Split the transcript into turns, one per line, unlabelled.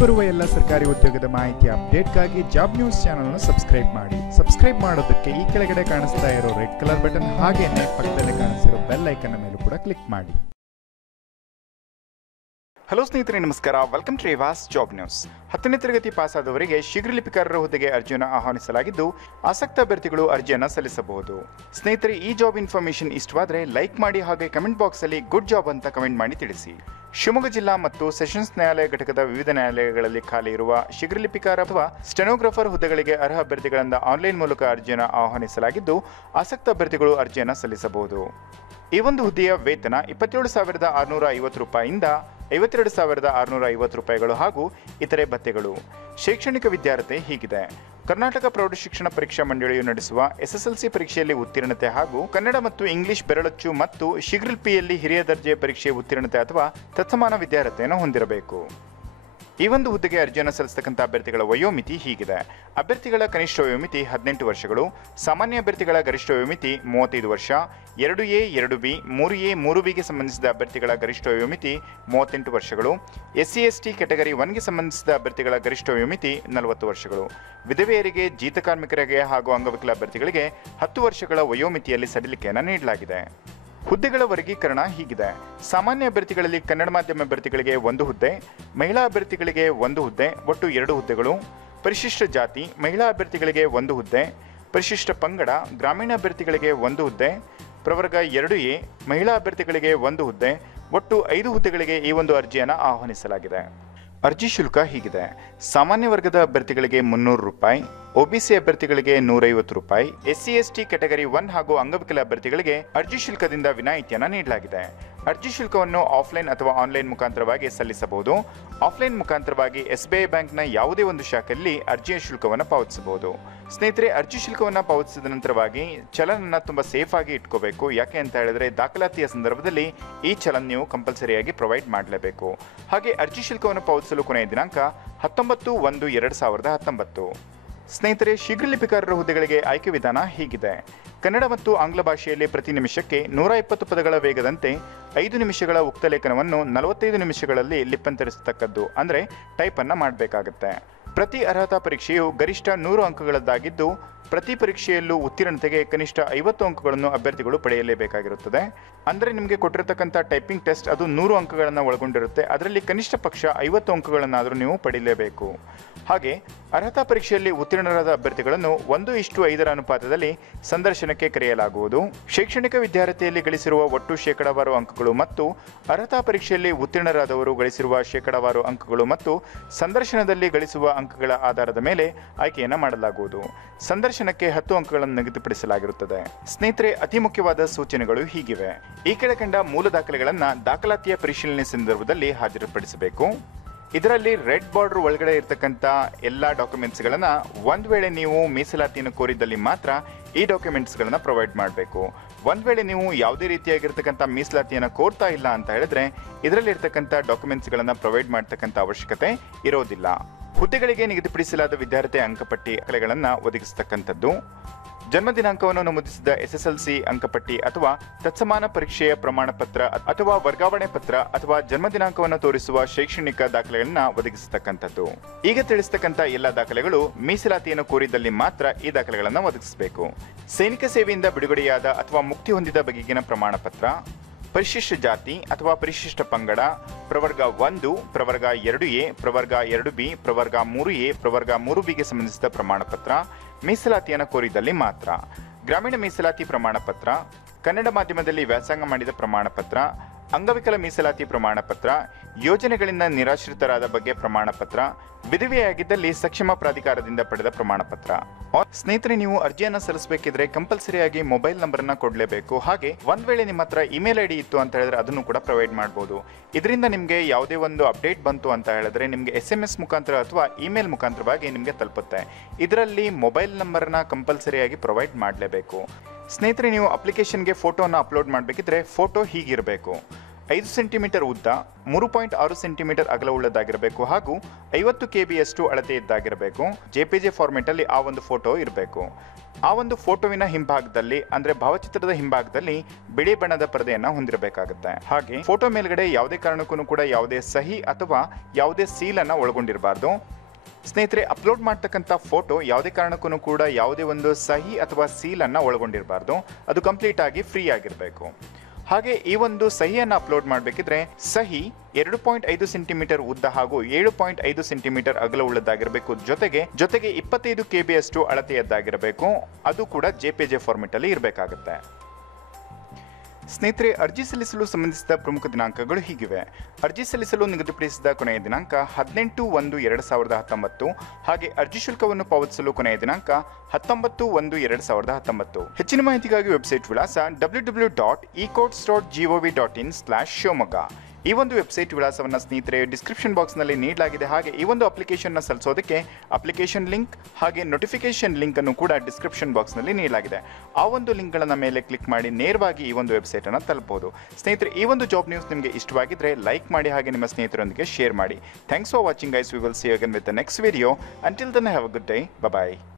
ಬರುವ ಎಲ್ಲ ಸರ್ಕಾರಿ ಉದ್ಯೋಗದ ಮಾಹಿತಿ ಅಪ್ಡೇಟ್ಗಾಗಿ ಜಾಬ್ ನ್ಯೂಸ್ ಚಾನಲ್ ಅನ್ನು ಸಬ್ಸ್ಕ್ರೈಬ್ ಮಾಡಿ. ಸಬ್ಸ್ಕ್ರೈಬ್ ಮಾಡೋದಕ್ಕೆ ಈ ಕೆಳಗಡೆ ಕಾಣಿಸ್ತಾ ಇರೋ ರೆಡ್ ಕಲರ್ ಬಟನ್ ಹಾಗೇನೆ ಪಕ್ಕದಲ್ಲಿ ಕಾಣಿಸ್ತಿರೋ ಬೆಲ್ ಐಕನ್ ಮೇಲೂ ಕೂಡ ಕ್ಲಿಕ್ ಮಾಡಿ. ಹಲೋ ಸ್ನೇಹಿತರೆ, ನಮಸ್ಕಾರ. Welcome to Reva's job news ಹತ್ತನೇ ತರಗತಿ ಪಾಸಾದವರಿಗೆ ಶೀಘ್ರ ಲಿಪಿಕಾರರ ಹುದ್ದೆಗೆ ಅರ್ಜಿಯನ್ನು ಆಹ್ವಾನಿಸಲಾಗಿದ್ದು, ಆಸಕ್ತ ಅಭ್ಯರ್ಥಿಗಳು ಅರ್ಜಿಯನ್ನು ಸಲ್ಲಿಸಬಹುದು. ಸ್ನೇಹಿತರೆ, ಈ ಜಾಬ್ ಇನ್ಫಾರ್ಮೇಶನ್ ಇಷ್ಟವಾದರೆ ಲೈಕ್ ಮಾಡಿ ಹಾಗೆ ಕಮೆಂಟ್ ಬಾಕ್ಸ್ ಅಲ್ಲಿ ಗುಡ್ ಜಾಬ್ ಅಂತ ಕಮೆಂಟ್ ಮಾಡಿ ತಿಳಿಸಿ. ಶಿವಮೊಗ್ಗ ಜಿಲ್ಲಾ ಮತ್ತು ಸೆಷನ್ಸ್ ನ್ಯಾಯಾಲಯ ಘಟಕದ ವಿವಿಧ ನ್ಯಾಯಾಲಯಗಳಲ್ಲಿ ಖಾಲಿ ಇರುವ ಶೀಘ್ರ ಲಿಪಿಕಾರ ಅಥವಾ ಸ್ಟೆನೋಗ್ರಾಫರ್ ಹುದ್ದೆಗಳಿಗೆ ಅರ್ಹ ಅಭ್ಯರ್ಥಿಗಳಿಂದ ಆನ್ಲೈನ್ ಮೂಲಕ ಅರ್ಜಿಯನ್ನು ಆಹ್ವಾನಿಸಲಾಗಿದ್ದು, ಆಸಕ್ತ ಅಭ್ಯರ್ಥಿಗಳು ಅರ್ಜಿಯನ್ನು ಸಲ್ಲಿಸಬಹುದು. ಈ ಒಂದು ಹುದ್ದೆಯ ವೇತನ ಇಪ್ಪತ್ತೇಳು ಸಾವಿರದ ಆರುನೂರ ಐವತ್ತು ರೂಪಾಯಿಯಿಂದ ಐವತ್ತೆರಡು ಸಾವಿರದ ಆರುನೂರ ಐವತ್ತು ರೂಪಾಯಿಗಳು ಹಾಗೂ ಇತರೆ ಭತ್ಯೆಗಳು. ಶೈಕ್ಷಣಿಕ ವಿದ್ಯಾರ್ಥಿ ಹೀಗಿದೆ. ಕರ್ನಾಟಕ ಪ್ರೌಢಶಿಕ್ಷಣ ಪರೀಕ್ಷಾ ಮಂಡಳಿಯು ನಡೆಸುವ ಎಸ್ಎಸ್ಎಲ್ಸಿ ಪರೀಕ್ಷೆಯಲ್ಲಿ ಉತ್ತೀರ್ಣತೆ ಹಾಗೂ ಕನ್ನಡ ಮತ್ತು ಇಂಗ್ಲಿಷ್ ಬೆರಳಚ್ಚು ಮತ್ತು ಶಿಗ್ರಿಲ್ಪಿಯಲ್ಲಿ ಹಿರಿಯ ದರ್ಜೆಯ ಪರೀಕ್ಷೆ ಉತ್ತೀರ್ಣತೆ ಅಥವಾ ತತ್ಸಮಾನ ವಿದ್ಯಾರ್ಥಿಯನ್ನು ಹೊಂದಿರಬೇಕು. ಈ ಒಂದು ಹುದ್ದೆಗೆ ಅರ್ಜಿಯನ್ನು ಸಲ್ಲಿಸತಕ್ಕಂಥ ಅಭ್ಯರ್ಥಿಗಳ ವಯೋಮಿತಿ ಹೀಗಿದೆ. ಅಭ್ಯರ್ಥಿಗಳ ಕನಿಷ್ಠ ವಯೋಮಿತಿ ಹದಿನೆಂಟು ವರ್ಷಗಳು, ಸಾಮಾನ್ಯ ಅಭ್ಯರ್ಥಿಗಳ ಗರಿಷ್ಠ ವಯೋಮಿತಿ ಮೂವತ್ತೈದು ವರ್ಷ, ಎರಡು ಎ, ಎರಡು ಬಿ, ಮೂರು ಎ, ಮೂರು ಬಿಗೆ ಸಂಬಂಧಿಸಿದ ಅಭ್ಯರ್ಥಿಗಳ ಗರಿಷ್ಠ ವಯೋಮಿತಿ ಮೂವತ್ತೆಂಟು ವರ್ಷಗಳು S C S T category ಒನ್ಗೆ ಸಂಬಂಧಿಸಿದ ಅಭ್ಯರ್ಥಿಗಳ ಗರಿಷ್ಠ ವಯೋಮಿತಿ ನಲವತ್ತು ವರ್ಷಗಳು. ವಿಧವೆಯರಿಗೆ, ಜೀತ ಕಾರ್ಮಿಕರಿಗೆ ಹಾಗೂ ಅಂಗವಿಕಲ ಅಭ್ಯರ್ಥಿಗಳಿಗೆ ಹತ್ತು ವರ್ಷಗಳ ವಯೋಮಿತಿಯಲ್ಲಿ ಸಡಿಲಿಕೆಯನ್ನು ನೀಡಲಾಗಿದೆ. ಹುದ್ದೆಗಳ ವರ್ಗೀಕರಣ ಹೀಗಿದೆ. ಸಾಮಾನ್ಯ ಅಭ್ಯರ್ಥಿಗಳಲ್ಲಿ ಕನ್ನಡ ಮಾಧ್ಯಮ ಅಭ್ಯರ್ಥಿಗಳಿಗೆ ಒಂದು ಹುದ್ದೆ, ಮಹಿಳಾ ಅಭ್ಯರ್ಥಿಗಳಿಗೆ ಒಂದು ಹುದ್ದೆ, ಒಟ್ಟು ಎರಡು ಹುದ್ದೆಗಳು. ಪರಿಶಿಷ್ಟ ಜಾತಿ, ಮಹಿಳಾ ಅಭ್ಯರ್ಥಿಗಳಿಗೆ ಒಂದು ಹುದ್ದೆ, ಪರಿಶಿಷ್ಟ ಪಂಗಡ, ಗ್ರಾಮೀಣ ಅಭ್ಯರ್ಥಿಗಳಿಗೆ ಒಂದು ಹುದ್ದೆ, ಪ್ರವರ್ಗ ಎರಡು ಎ, ಮಹಿಳಾ ಅಭ್ಯರ್ಥಿಗಳಿಗೆ ಒಂದು ಹುದ್ದೆ, ಒಟ್ಟು ಐದು ಹುದ್ದೆಗಳಿಗೆ ಈ ಒಂದು ಅರ್ಜಿಯನ್ನು ಆಹ್ವಾನಿಸಲಾಗಿದೆ. ಅರ್ಜಿ ಶುಲ್ಕ ಹೀಗಿದೆ. ಸಾಮಾನ್ಯ ವರ್ಗದ ಅಭ್ಯರ್ಥಿಗಳಿಗೆ ಮುನ್ನೂರು ರೂಪಾಯಿ ಒಬಿಸಿ ಅಭ್ಯರ್ಥಿಗಳಿಗೆ ನೂರೈವತ್ತು ರೂಪಾಯಿ, ಎಸ್ಸಿ, ಎಸ್ಟಿ ಕ್ಯಾಟಗರಿ ಒನ್ ಹಾಗೂ ಅಂಗವಿಕಲ ಅಭ್ಯರ್ಥಿಗಳಿಗೆ ಅರ್ಜಿ ಶುಲ್ಕದಿಂದ ವಿನಾಯಿತಿಯನ್ನು ನೀಡಲಾಗಿದೆ. ಅರ್ಜಿ ಶುಲ್ಕವನ್ನು ಆಫ್ಲೈನ್ ಅಥವಾ ಆನ್ಲೈನ್ ಮುಖಾಂತರವಾಗಿ ಸಲ್ಲಿಸಬಹುದು. ಆಫ್ಲೈನ್ ಮುಖಾಂತರವಾಗಿ ಎಸ್ಬಿಐ ಬ್ಯಾಂಕ್ನ ಯಾವುದೇ ಒಂದು ಶಾಖೆಯಲ್ಲಿ ಅರ್ಜಿಯ ಶುಲ್ಕವನ್ನು ಪಾವತಿಸಬಹುದು. ಸ್ನೇಹಿತರೆ, ಅರ್ಜಿ ಶುಲ್ಕವನ್ನು ಪಾವತಿಸಿದ ನಂತರವಾಗಿ ಚಲನನ್ನ ತುಂಬಾ ಸೇಫ್ ಆಗಿ ಇಟ್ಕೋಬೇಕು. ಯಾಕೆ ಅಂತ ಹೇಳಿದ್ರೆ, ದಾಖಲಾತಿಯ ಸಂದರ್ಭದಲ್ಲಿ ಈ ಚಲನ್ ನೀವು ಕಂಪಲ್ಸರಿಯಾಗಿ ಪ್ರೊವೈಡ್ ಮಾಡಲೇಬೇಕು. ಹಾಗೆ ಅರ್ಜಿ ಶುಲ್ಕವನ್ನು ಪಾವತಿಸಲು ಕೊನೆಯ ದಿನಾಂಕ ಹತ್ತೊಂಬತ್ತು ಒಂದು ಎರಡು ಸಾವಿರದ ಹತ್ತೊಂಬತ್ತು. ಸ್ನೇಹಿತರೆ ಶೀಘ್ರ ಲಿಪಿಕಾರರ ಹುದ್ದೆಗಳಿಗೆ ಆಯ್ಕೆ ವಿಧಾನ ಹೀಗಿದೆ. ಕನ್ನಡ ಮತ್ತು ಆಂಗ್ಲ ಭಾಷೆಯಲ್ಲಿ ಪ್ರತಿ ನಿಮಿಷಕ್ಕೆ ನೂರ ಇಪ್ಪತ್ತು ಪದಗಳ ವೇಗದಂತೆ ಐದು ನಿಮಿಷಗಳ ಉಕ್ತ ಲೇಖನವನ್ನು ನಲವತ್ತೈದು ನಿಮಿಷಗಳಲ್ಲಿ ಲಿಪ್ಪಂತರಿಸತಕ್ಕದ್ದು ಅಂದರೆ ಟೈಪನ್ನು ಮಾಡಬೇಕಾಗತ್ತೆ. ಪ್ರತಿ ಅರ್ಹತಾ ಪರೀಕ್ಷೆಯು ಗರಿಷ್ಠ ನೂರು ಅಂಕಗಳದ್ದಾಗಿದ್ದು ಪ್ರತಿ ಪರೀಕ್ಷೆಯಲ್ಲೂ ಉತ್ತೀರ್ಣತೆಗೆ ಕನಿಷ್ಠ ಐವತ್ತು ಅಂಕಗಳನ್ನು ಅಭ್ಯರ್ಥಿಗಳು ಪಡೆಯಲೇಬೇಕಾಗಿರುತ್ತದೆ. ಅಂದರೆ ನಿಮಗೆ ಕೊಟ್ಟಿರತಕ್ಕಂಥ ಟೈಪಿಂಗ್ ಟೆಸ್ಟ್ ಅದು ನೂರು ಅಂಕಗಳನ್ನು ಒಳಗೊಂಡಿರುತ್ತೆ. ಅದರಲ್ಲಿ ಕನಿಷ್ಠ ಪಕ್ಷ ಐವತ್ತು ಅಂಕಗಳನ್ನಾದರೂ ನೀವು ಪಡೆಯಲೇಬೇಕು ಹಾಗೆ ಅರ್ಹತಾ ಪರೀಕ್ಷೆಯಲ್ಲಿ ಉತ್ತೀರ್ಣರಾದ ಅಭ್ಯರ್ಥಿಗಳನ್ನು ಒಂದು ಇಷ್ಟು ಐದರ ಅನುಪಾತದಲ್ಲಿ ಸಂದರ್ಶನಕ್ಕೆ ಕರೆಯಲಾಗುವುದು. ಶೈಕ್ಷಣಿಕ ವಿದ್ಯಾರ್ಥಿಯಲ್ಲಿ ಗಳಿಸಿರುವ ಒಟ್ಟು ಶೇಕಡಾವಾರು ಅಂಕಗಳು ಮತ್ತು ಅರ್ಹತಾ ಪರೀಕ್ಷೆಯಲ್ಲಿ ಉತ್ತೀರ್ಣರಾದವರು ಗಳಿಸಿರುವ ಶೇಕಡಾವಾರು ಅಂಕಗಳು ಮತ್ತು ಸಂದರ್ಶನದಲ್ಲಿ ಗಳಿಸುವ ಅಂಕಗಳ ಆಧಾರದ ಮೇಲೆ ಆಯ್ಕೆಯನ್ನು ಮಾಡಲಾಗುವುದು. ಸಂದರ್ಶನಕ್ಕೆ ಹತ್ತು ಅಂಕಗಳನ್ನು ನಿಗದಿಪಡಿಸಲಾಗಿರುತ್ತದೆ. ಸ್ನೇಹಿತರೆ ಅತಿ ಮುಖ್ಯವಾದ ಸೂಚನೆಗಳು ಹೀಗಿವೆ. ಈ ಕೆಳಕಂಡ ಮೂಲ ದಾಖಲೆಗಳನ್ನು ದಾಖಲಾತಿಯ ಪರಿಶೀಲನೆ ಸಂದರ್ಭದಲ್ಲಿ ಹಾಜರುಪಡಿಸಬೇಕು. ಇದರಲ್ಲಿ ರೆಡ್ ಬಾರ್ಡರ್ ಒಳಗಡೆ ಇರತಕ್ಕಂಥ ಎಲ್ಲ ಡಾಕ್ಯುಮೆಂಟ್ಸ್ಗಳನ್ನು ಒಂದು ವೇಳೆ ನೀವು ಮೀಸಲಾತಿಯನ್ನು ಕೋರಿದ್ದಲ್ಲಿ ಮಾತ್ರ ಈ ಡಾಕ್ಯುಮೆಂಟ್ಸ್ಗಳನ್ನು ಪ್ರೊವೈಡ್ ಮಾಡಬೇಕು. ಒಂದು ವೇಳೆ ನೀವು ಯಾವುದೇ ರೀತಿಯಾಗಿರ್ತಕ್ಕಂಥ ಮೀಸಲಾತಿಯನ್ನು ಕೋರ್ತಾ ಇಲ್ಲ ಅಂತ ಹೇಳಿದ್ರೆ, ಇದರಲ್ಲಿರ್ತಕ್ಕಂಥ ಡಾಕ್ಯುಮೆಂಟ್ಸ್ಗಳನ್ನ ಪ್ರೊವೈಡ್ ಮಾಡ್ತಕ್ಕಂಥ ಅವಶ್ಯಕತೆ ಇರೋದಿಲ್ಲ. ಹುದ್ದೆಗಳಿಗೆ ನಿಗದಿಪಡಿಸಲಾದ ವಿದ್ಯಾರ್ಥಿ ಅಂಕಪಟ್ಟಿ ದಾಖಲೆಗಳನ್ನು ಒದಗಿಸತಕ್ಕಂಥದ್ದು. ಜನ್ಮ ದಿನಾಂಕವನ್ನು ನಮೂದಿಸಿದ ಎಸ್ಎಸ್ಎಲ್ಸಿ ಅಂಕಪಟ್ಟಿ ಅಥವಾ ತತ್ಸಮಾನ ಪರೀಕ್ಷೆಯ ಪ್ರಮಾಣ ಪತ್ರ ಅಥವಾ ವರ್ಗಾವಣೆ ಪತ್ರ ಅಥವಾ ಜನ್ಮ ದಿನಾಂಕವನ್ನು ತೋರಿಸುವ ಶೈಕ್ಷಣಿಕ ದಾಖಲೆಗಳನ್ನ ಒದಗಿಸತಕ್ಕಂಥದ್ದು. ಈಗ ತಿಳಿಸತಕ್ಕಂಥ ಎಲ್ಲ ದಾಖಲೆಗಳು ಮೀಸಲಾತಿಯನ್ನು ಕೋರಿದಲ್ಲಿ ಮಾತ್ರ ಈ ದಾಖಲೆಗಳನ್ನು ಒದಗಿಸಬೇಕು. ಸೈನಿಕ ಸೇವೆಯಿಂದ ಬಿಡುಗಡೆಯಾದ ಅಥವಾ ಮುಕ್ತಿ ಹೊಂದಿದ ಬಗೆಗಿನ ಪ್ರಮಾಣ ಪತ್ರ ಪರಿಶಿಷ್ಟ ಜಾತಿ ಅಥವಾ ಪರಿಶಿಷ್ಟ ಪಂಗಡ ಪ್ರವರ್ಗ ಒಂದು, ಪ್ರವರ್ಗ ಎರಡು ಎ, ಪ್ರವರ್ಗ ಎರಡು ಬಿ, ಪ್ರವರ್ಗ ಮೂರು ಎ, ಪ್ರವರ್ಗ ಮೂರು ಬಿಗೆ ಸಂಬಂಧಿಸಿದ ಪ್ರಮಾಣ ಪತ್ರ ಮೀಸಲಾತಿಯನ್ನು ಕೋರಿದಲ್ಲಿ ಮಾತ್ರ. ಗ್ರಾಮೀಣ ಮೀಸಲಾತಿ ಪ್ರಮಾಣ ಪತ್ರ, ಕನ್ನಡ ಮಾಧ್ಯಮದಲ್ಲಿ ವ್ಯಾಸಂಗ ಮಾಡಿದ ಪ್ರಮಾಣ ಪತ್ರ, ಅಂಗವಿಕಲ ಮೀಸಲಾತಿ ಪ್ರಮಾಣ ಪತ್ರ ಯೋಜನೆಗಳಿಂದ ನಿರಾಶ್ರಿತರಾದ ಬಗ್ಗೆ ಪ್ರಮಾಣ ಪತ್ರ, ವಿಧವೆಯಾಗಿದ್ದಲ್ಲಿ ಸಕ್ಷಮ ಪ್ರಾಧಿಕಾರದಿಂದ ಪಡೆದ ಪ್ರಮಾಣ ಪತ್ರ. ಸ್ನೇಹಿತರೆ, ನೀವು ಅರ್ಜಿಯನ್ನು ಸಲ್ಲಿಸಬೇಕಿದ್ರೆ ಕಂಪಲ್ಸರಿಯಾಗಿ ಮೊಬೈಲ್ ನಂಬರ್ ಕೊಡಲೇಬೇಕು. ಹಾಗೆ ಒಂದ್ ವೇಳೆ ನಿಮ್ಮ ಹತ್ರ ಇಮೇಲ್ ಐಡಿ ಇತ್ತು ಅಂತ ಹೇಳಿದ್ರೆ ಅದನ್ನು ಕೂಡ ಪ್ರೊವೈಡ್ ಮಾಡಬಹುದು ಇದರಿಂದ ನಿಮಗೆ ಯಾವುದೇ ಒಂದು ಅಪ್ಡೇಟ್ ಬಂತು ಅಂತ ಹೇಳಿದ್ರೆ ನಿಮಗೆ ಎಸ್ ಎಂ ಎಸ್ ಮುಖಾಂತರ ಅಥವಾ ಇಮೇಲ್ ಮುಖಾಂತರವಾಗಿ ನಿಮಗೆ ತಲುಪುತ್ತೆ. ಇದರಲ್ಲಿ ಮೊಬೈಲ್ ನಂಬರ್ನ ಕಂಪಲ್ಸರಿಯಾಗಿ ಪ್ರೊವೈಡ್ ಮಾಡಲೇಬೇಕು. ಸ್ನೇಹಿತರೆ, ನೀವು ಅಪ್ಲಿಕೇಶನ್ಗೆ ಫೋಟೋನ ಅಪ್ಲೋಡ್ ಮಾಡಬೇಕಿದ್ರೆ ಫೋಟೋ ಹೀಗಿರಬೇಕು. ಐದು ಸೆಂಟಿಮೀಟರ್ ಉದ್ದ, ಮೂರು ಪಾಯಿಂಟ್ ಆರು ಸೆಂಟಿಮೀಟರ್ ಅಗಲವುಳ್ಳದಾಗಿರಬೇಕು ಹಾಗೂ ಐವತ್ತು ಕೆ ಅಳತೆ ಇದ್ದಾಗಿರಬೇಕು. ಜೆ ಫಾರ್ಮೆಟಲ್ಲಿ ಆ ಒಂದು ಫೋಟೋ ಇರಬೇಕು. ಆ ಒಂದು ಫೋಟೋವಿನ ಹಿಂಭಾಗದಲ್ಲಿ, ಅಂದ್ರೆ ಭಾವಚಿತ್ರದ ಹಿಂಭಾಗದಲ್ಲಿ ಬಿಳಿ ಬಣ್ಣದ ಪರದೆಯನ್ನ ಹೊಂದಿರಬೇಕಾಗುತ್ತೆ. ಹಾಗೆ ಫೋಟೋ ಮೇಲ್ಗಡೆ ಯಾವುದೇ ಕಾರಣಕ್ಕೂ ಕೂಡ ಯಾವುದೇ ಸಹಿ ಅಥವಾ ಯಾವುದೇ ಸೀಲನ್ನು ಒಳಗೊಂಡಿರಬಾರ್ದು. ಸ್ನೇಹಿತರೆ, ಅಪ್ಲೋಡ್ ಮಾಡ್ತಕ್ಕಂಥ ಫೋಟೋ ಯಾವುದೇ ಕಾರಣಕ್ಕೂ ಕೂಡ ಯಾವುದೇ ಒಂದು ಸಹಿ ಅಥವಾ ಸೀಲನ್ನು ಒಳಗೊಂಡಿರಬಾರ್ದು. ಅದು ಕಂಪ್ಲೀಟ್ ಆಗಿ ಫ್ರೀ ಆಗಿರಬೇಕು. ಹಾಗೆ ಈ ಒಂದು ಸಹಿಯನ್ನು ಅಪ್ಲೋಡ್ ಮಾಡಬೇಕಿದ್ರೆ ಸಹಿ ಎರಡು ಪಾಯಿಂಟ್ ಐದು ಸೆಂಟಿಮೀಟರ್ ಉದ್ದ ಹಾಗೂ ಏಳು ಪಾಯಿಂಟ್ ಐದು ಸೆಂಟಿಮೀಟರ್ ಅಗಲ ಉಳ್ಳದಾಗಿರಬೇಕು ಜೊತೆಗೆ ಜೊತೆಗೆ ಇಪ್ಪತ್ತೈದು ಕೆ ಬಿಯಷ್ಟು ಅಳತೆಯದ್ದಾಗಿರಬೇಕು. ಅದು ಕೂಡ ಜೆ ಪಿ ಜೆ ಫಾರ್ಮೆಟ್ ಅಲ್ಲಿ ಇರಬೇಕಾಗುತ್ತೆ. ಸ್ನೇಹಿತರೆ, ಅರ್ಜಿ ಸಲ್ಲಿಸಲು ಸಂಬಂಧಿಸಿದ ಪ್ರಮುಖ ದಿನಾಂಕಗಳು ಹೀಗಿವೆ. ಅರ್ಜಿ ಸಲ್ಲಿಸಲು ನಿಗದಿಪಡಿಸಿದ ಕೊನೆಯ ದಿನಾಂಕ ಹದಿನೆಂಟು ಒಂದು ಎರಡು ಸಾವಿರದ ಹತ್ತೊಂಬತ್ತು ಹಾಗೆ ಅರ್ಜಿ ಶುಲ್ಕವನ್ನು ಪಾವತಿಸಲು ಕೊನೆಯ ದಿನಾಂಕ ಹತ್ತೊಂಬತ್ತು ಒಂದು ಎರಡು ಸಾವಿರದ ಹತ್ತೊಂಬತ್ತು. ಹೆಚ್ಚಿನ ಮಾಹಿತಿಗಾಗಿ ವೆಬ್ಸೈಟ್ ವಿಳಾಸ W W dot e courts dot G O V dot in slash Shivamogga. ಈ ಒಂದು ವೆಬ್ಸೈಟ್ ವಿಳಾಸವನ್ನು ಸ್ನೇಹಿತರೆ ಡಿಸ್ಕ್ರಿಪ್ಷನ್ ಬಾಕ್ಸ್ನಲ್ಲಿ ನೀಡಲಾಗಿದೆ. ಹಾಗೆ ಈ ಒಂದು ಅಪ್ಲಿಕೇಶನ್ನ ಸಲ್ಲಿಸೋದಕ್ಕೆ ಅಪ್ಲಿಕೇಶನ್ ಲಿಂಕ್ ಹಾಗೆ ನೋಟಿಫಿಕೇಶನ್ ಲಿಂಕನ್ನು ಕೂಡ ಡಿಸ್ಕ್ರಿಪ್ಷನ್ ಬಾಕ್ಸ್ನಲ್ಲಿ ನೀಡಲಾಗಿದೆ. ಆ ಒಂದು ಲಿಂಕ್ಗಳನ್ನು ಮೇಲೆ ಕ್ಲಿಕ್ ಮಾಡಿ ನೇರವಾಗಿ ಈ ಒಂದು ವೆಬ್ಸೈಟನ್ನು ತಲುಪಬಹುದು. ಸ್ನೇಹಿತರೆ, ಈ ಒಂದು ಜಾಬ್ ನ್ಯೂಸ್ ನಿಮಗೆ ಇಷ್ಟವಾಗಿದ್ರೆ ಲೈಕ್ ಮಾಡಿ ಹಾಗೆ ನಿಮ್ಮ ಸ್ನೇಹಿತರೊಂದಿಗೆ ಶೇರ್ ಮಾಡಿ. Thanks for watching as we will see again with the next video until then have a good day bye